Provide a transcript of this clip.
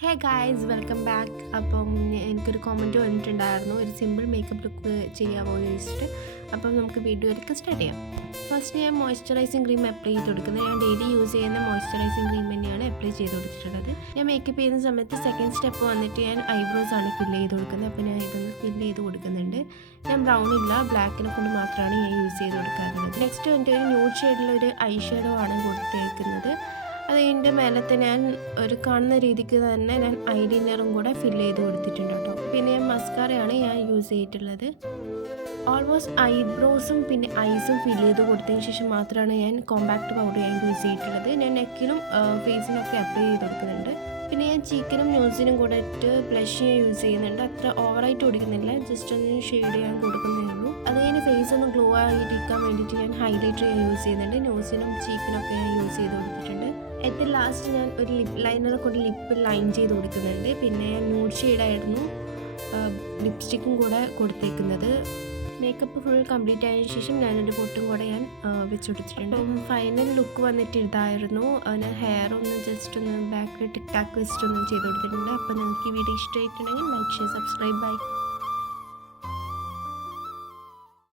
Hey guys welcome back. അപ്പം എനിക്കൊരു comment വന്നിട്ടുണ്ടായിരുന്നു, ഒരു സിമ്പിൾ മേക്കപ്പ് ലുക്ക് ചെയ്യാമോ എന്ന് ചോദിച്ചിട്ട്. അപ്പം നമുക്ക് വീഡിയോയിലേക്ക് സ്റ്റാർട്ട് ചെയ്യാം. ഫസ്റ്റ് ഞാൻ മോയ്സ്ചറൈസിങ് ക്രീം അപ്ലൈ ചെയ്ത് കൊടുക്കുന്നത്. ഞാൻ ഡെയിലി യൂസ് ചെയ്യുന്ന മോയ്സ്ചറൈസിങ് ക്രീം തന്നെയാണ് അപ്ലൈ ചെയ്ത് കൊടുത്തിട്ടുള്ളത്. ഞാൻ മേക്കപ്പ് ചെയ്യുന്ന സമയത്ത് സെക്കൻഡ് സ്റ്റെപ്പ് വന്നിട്ട് ഞാൻ ഐബ്രോസ് ആണ് ഫില്ല് ചെയ്ത് കൊടുക്കുന്നത്. അപ്പോൾ ഞാൻ ഇതൊന്ന് ഫില്ല് ചെയ്ത് കൊടുക്കുന്നുണ്ട്. ഞാൻ ബ്രൗൺ ഇല്ല, ബ്ലാക്കിനെ കൊണ്ട് മാത്രമാണ് ഞാൻ യൂസ് ചെയ്ത് കൊടുക്കാറുള്ളത്. നെക്സ്റ്റ് എൻ്റെ ഒരു ന്യൂഡ് ഷെയ്ഡിലൊരു ഐ ഷാഡോ ആണ് കൊടുത്തേക്കുന്നത്. അതിൻ്റെ മേലത്തെ ഞാൻ ഒരു കാണുന്ന രീതിക്ക് തന്നെ ഞാൻ ഐലൈനറും കൂടെ ഫില്ല് ചെയ്ത് കൊടുത്തിട്ടുണ്ട് കേട്ടോ. പിന്നെ മസ്കാറയാണ് ഞാൻ യൂസ് ചെയ്തിട്ടുള്ളത്. ഓൾമോസ്റ്റ് ഐബ്രോസും പിന്നെ ഐസും ഫില്ല് ചെയ്ത് കൊടുത്തതിന് ശേഷം മാത്രമാണ് ഞാൻ കോമ്പാക്ട് പൗഡർ ഞാൻ യൂസ് ചെയ്തിട്ടുള്ളത്. ഞാൻ നെക്കിലും ഫേസിനൊക്കെ അപ്ലൈ ചെയ്ത് കൊടുക്കുന്നുണ്ട്. പിന്നെ ഞാൻ ചീക്കനും ന്യൂസിനും കൂടെ ഇട്ട് ബ്ലഷ് യൂസ് ചെയ്യുന്നുണ്ട്. അത്ര ഓവറായിട്ട് കൊടുക്കുന്നില്ല, ജസ്റ്റ് ഒന്ന് ഷെയ്ഡ് ചെയ്യാൻ കൊടുക്കുന്നേ ഉള്ളൂ. അത് കഴിഞ്ഞ് ഫേസ് ഒന്ന് ഗ്ലോ ആയിരിക്കാൻ വേണ്ടിയിട്ട് ഞാൻ ഹൈലൈറ്റർ യൂസ് ചെയ്യുന്നുണ്ട്. ന്യൂസിനും ചീക്കിനൊക്കെ ഞാൻ യൂസ് ചെയ്ത് കൊടുത്തിട്ടുണ്ട്. ഏറ്റവും ലാസ്റ്റ് ഞാൻ ഒരു ലിപ് ലൈനറെ കൊണ്ട് ലിപ്പ് ലൈൻ ചെയ്ത് കൊടുക്കുന്നുണ്ട്. പിന്നെ ഞാൻ ന്യൂഡ് ഷെയ്ഡായിരുന്നു ലിപ്സ്റ്റിക്കും കൂടെ കൊടുത്തേക്കുന്നത്. മേക്കപ്പ് ഫുൾ കംപ്ലീറ്റ് ആയതിനു ശേഷം ഞാനൊരു പൊട്ടും കൂടെ ഞാൻ വെച്ച് കൊടുത്തിട്ടുണ്ട്. ഫൈനൽ ലുക്ക് വന്നിട്ട് ഇതായിരുന്നു. ഞാൻ ഹെയർ ഒന്ന് ജസ്റ്റ് ഒന്ന് ബാക്കിൽ ടിക് ടാക്ക് വെച്ചിട്ടൊന്നും ചെയ്ത് കൊടുത്തിട്ടുണ്ട്. അപ്പോൾ നിങ്ങൾക്ക് ഈ വീഡിയോ ഇഷ്ടമായിട്ടുണ്ടെങ്കിൽ ലൈക്ക് ഷെയർ സബ്സ്ക്രൈബ് ബൈ.